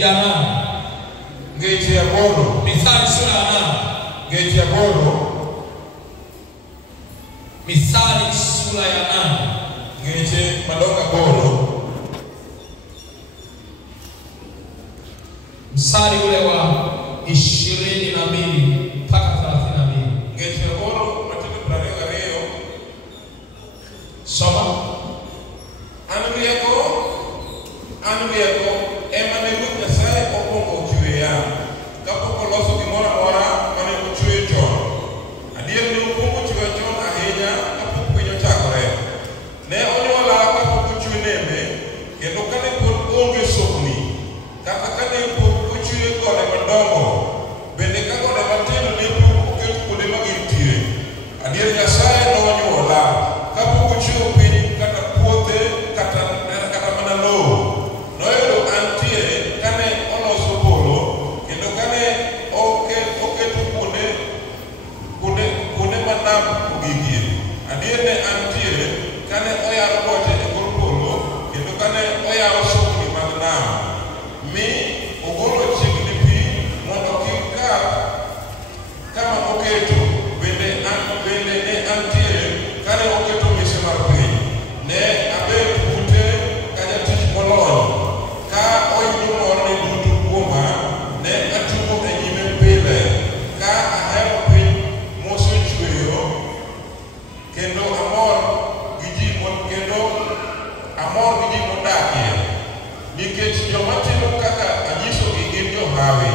ya 8. Ngeche ya boro. Mithali sura ya 8. Ngeche ya boro. Mithali sura ya 8. Ngeche madonga boro. Mstari ule wa 22 mpaka 32. Ngeche ya boro matendo prarenga reo. Soma. Anrieko emane Ruoth Nyasaye okwongo ochwe ya kapok oloso gimoro amora mane ochwe chon. Adier ne okwongo chwe chon ahinya kapok piny ochakore. Ne onyuola kapok ochwe nembe, kendo kane pod onge sokni, kata kane pod ochwe gode madongo, bende ka gode matindo ne pok oket kuonde ma gintie. Adier Nyasaye nonyuola kapok ochwe piny kata puothe kata mana lowo. Noyudo antiere kane oloso polo, kendo kane oketo kuonde ma nam ogigie. Adier ne antiere kane oyaro boche e kor polo, kendo kane oyawo sokni mag nam, mi ogolo chiegni pi mondo kik kar kama oketo. Bende ne antiere kane oketo mise mar piny. Ne abet bute ka jatich molony, ka oyudo mor ne duto kuoma. Ne atugo e nyime pile, ka ahero piny mosechweyo, kendo amor gi ji modakie. Nikech joma timo kaka anyisogi gin johawi.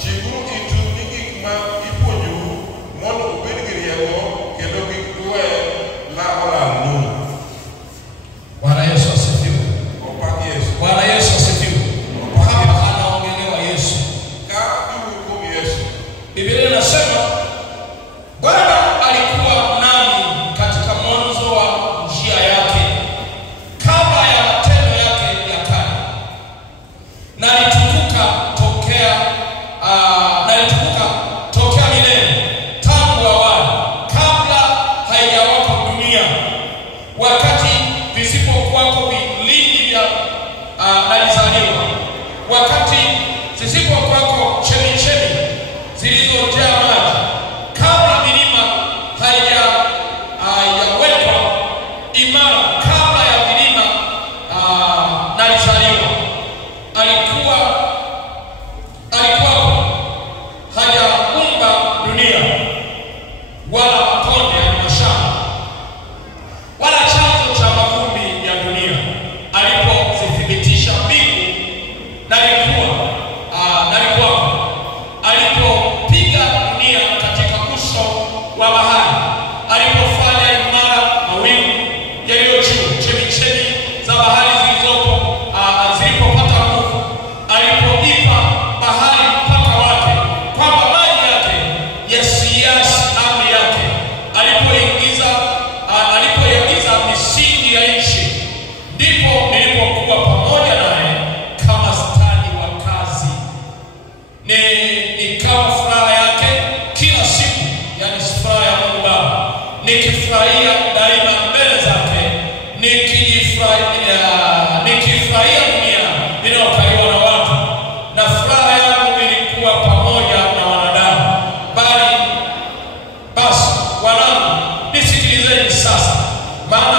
Chikuru itu ni gik ma ipuonjou mondo ubed gi rieko, kendo kik uwe olal. Bwana Yesu asifiwe. Opaki Yesu. Bwana Yesu asifiwe. Hapa anaongelewa Yesu. Yesu. Biblia inasema Bwana alikuwa nami katika mwanzo wa njia yake, kabla ya matendo yake ya kale. Nalitukuka tokea milele, tangu awali, kabla haijawapo dunia, wakati visipokuwako vilindi vya nalizaliwa, wakati zisipokuwako chemichemi zilizojaa maji, kabla milima haijawekwa imara, kabla ya milima nalizaliwa. Alikuwa hajaumba dunia, wala makonde ya mashamba, wala chanzo cha mavumbi ya dunia. Alipozithibitisha mbingu, nalikuwa. Alipopiga dunia katika uso wa bahari, alipofanya imara mawingu yaliyo juu, chemichemi za bahari zilipopata nguvu, alipoipa bahari mpaka wake, kwamba maji yake yasiasi amri yake, alipoiagiza misingi ya nchi, ndipo nilipokuwa pamoja naye kama stadi wa kazi. Nikawa furaha yake kila siku, yani furaha ya Mungu Baba, nikifurahia daima mbele zake, nikifurahia dunia inayokaliwa na watu, na furaha yangu ilikuwa pamoja na wanadamu. Basi wanangu, nisikilizeni sasa, maana